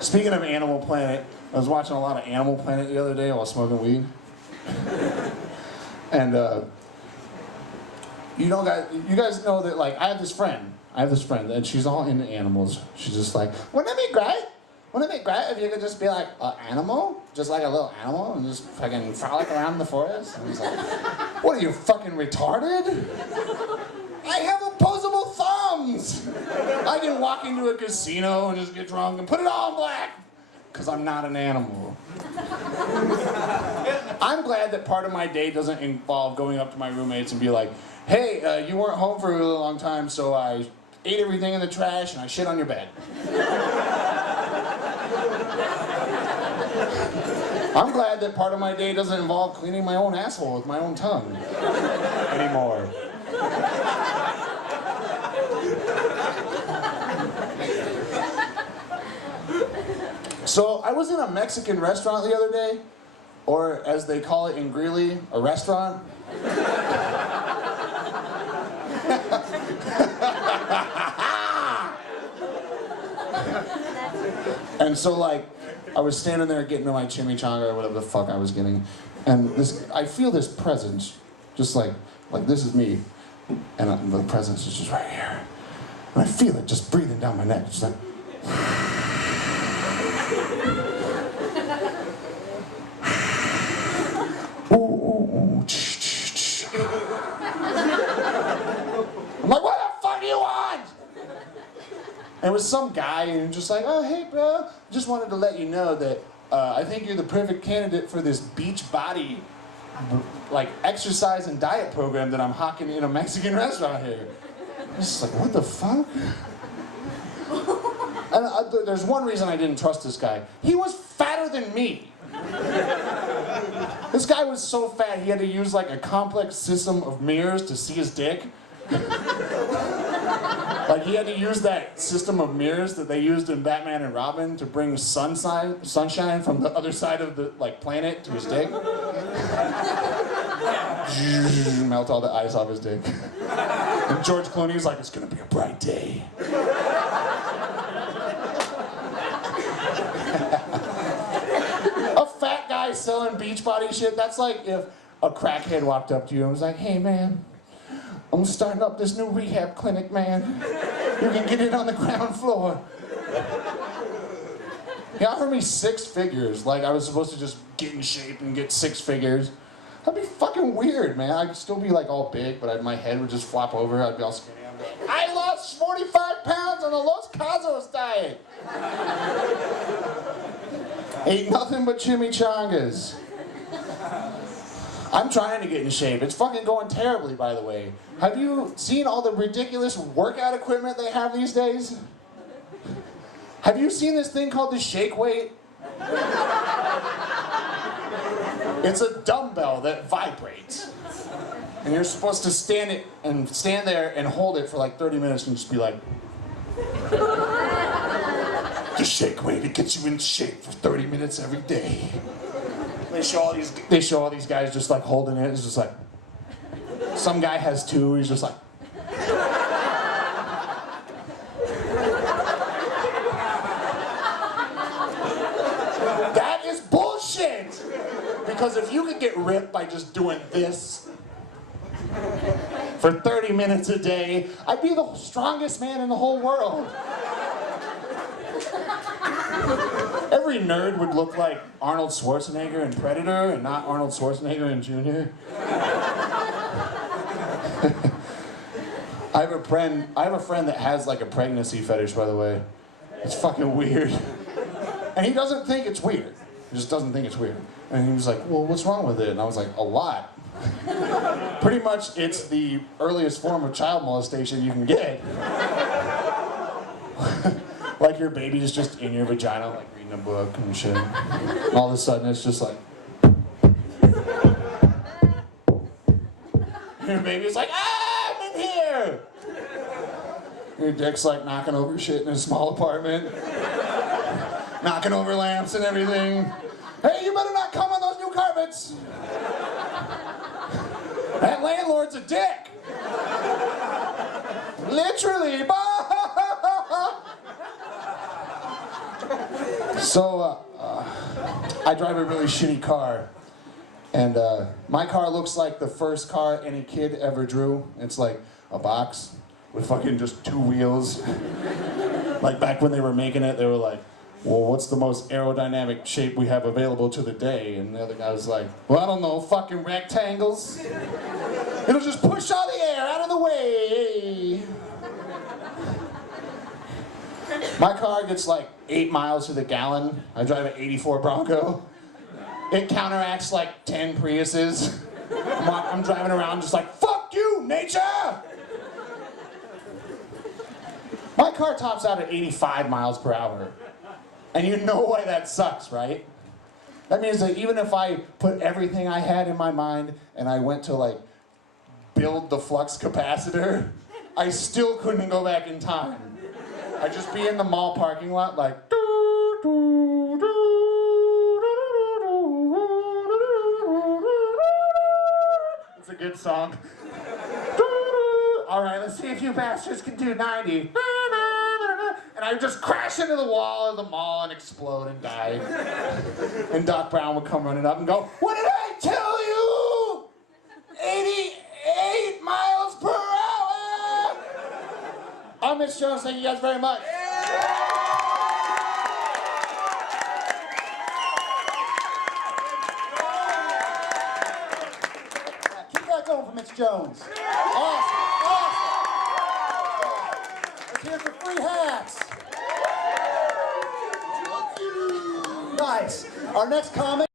Speaking of Animal Planet, I was watching a lot of Animal Planet the other day while smoking weed. And you guys know that, like, I have this friend, and she's all into animals. She's just like, wouldn't it be great? Wouldn't it be great if you could just be like an animal? Just like a little animal and just fucking frolic around in the forest? And I was like, what are you, fucking retarded? I have opposable thumbs! I can walk into a casino and just get drunk and put it all in black! Because I'm not an animal. I'm glad that part of my day doesn't involve going up to my roommates and be like, hey, you weren't home for a really long time, so I ate everything in the trash and I shit on your bed. I'm glad that part of my day doesn't involve cleaning my own asshole with my own tongue anymore. So I was in a Mexican restaurant the other day, or as they call it in Greeley, a restaurant. And so, like, I was standing there getting to my chimichanga or whatever the fuck I was getting, and I feel this presence, just like this is me, and the presence is just right here, and I feel it just breathing down my neck, just like. I'm like, what the fuck do you want? And it was some guy, and he was just like, oh, hey, bro, just wanted to let you know that I think you're the perfect candidate for this beach body, like, exercise and diet program that I'm hawking in a Mexican restaurant here. I was just like, what the fuck? And there's one reason I didn't trust this guy. He was fatter than me. This guy was so fat, he had to use, like, a complex system of mirrors to see his dick. Like, he had to use that system of mirrors that they used in Batman and Robin to bring sunshine from the other side of the, like, planet to his dick. Melt all the ice off his dick. And George Clooney's like, it's gonna be a bright day. A fat guy selling Beachbody shit, that's like if a crackhead walked up to you and was like, hey man, I'm starting up this new rehab clinic, man. You can get it on the ground floor. He offered me 6 figures, like I was supposed to just get in shape and get 6 figures. That'd be fucking weird, man. I'd still be like all big, but my head would just flop over. I'd be all skinny. I'd be like, I lost 45 pounds on the Los Cazos diet. Ate nothing but chimichangas. I'm trying to get in shape. It's fucking going terribly, by the way. Have you seen all the ridiculous workout equipment they have these days? Have you seen this thing called the shake weight? It's a dumbbell that vibrates. And you're supposed to stand there and hold it for like 30 minutes and just be like, the shake weight, it gets you in shape for 30 minutes every day. They show all these guys just like holding it. It's just like, some guy has 2, he's just like. That is bullshit! Because if you could get ripped by just doing this for 30 minutes a day, I'd be the strongest man in the whole world. Every nerd would look like Arnold Schwarzenegger in Predator and not Arnold Schwarzenegger in Junior. I have a friend that has like a pregnancy fetish, by the way. It's fucking weird. And he doesn't think it's weird. He just doesn't think it's weird. And he was like, well, what's wrong with it? And I was like, a lot. Pretty much it's the earliest form of child molestation you can get. Like your baby's just in your vagina, like reading a book and shit. And all of a sudden it's just like. Your baby's like, ah, I'm in here! Your dick's like knocking over shit in a small apartment. Knocking over lamps and everything. Hey, you better not come on those new carpets! That landlord's a dick! Literally! So, I drive a really shitty car. And my car looks like the first car any kid ever drew. It's like a box with fucking just 2 wheels. Like back when they were making it, they were like, well, what's the most aerodynamic shape we have available to the day? And the other guy was like, well, I don't know, fucking rectangles. It'll just push all the air out of the way. My car gets like 8 miles to the gallon. I drive an '84 Bronco. It counteracts like 10 Priuses. I'm driving around just like, fuck you, nature! My car tops out at 85 miles per hour. And you know why that sucks, right? That means that even if I put everything I had in my mind and I went to like build the flux capacitor, I still couldn't go back in time. I'd just be in the mall parking lot like, it's a good song. All right, let's see if you bastards can do 90. And I would just crash into the wall of the mall and explode and die. And Doc Brown would come running up and go, what did I tell you? 88 miles per hour! I'm Mitch Jones, thank you guys very much. Keep that going for Mitch Jones. Awesome, awesome. Let's hear it for free hats. Nice. Our next comic.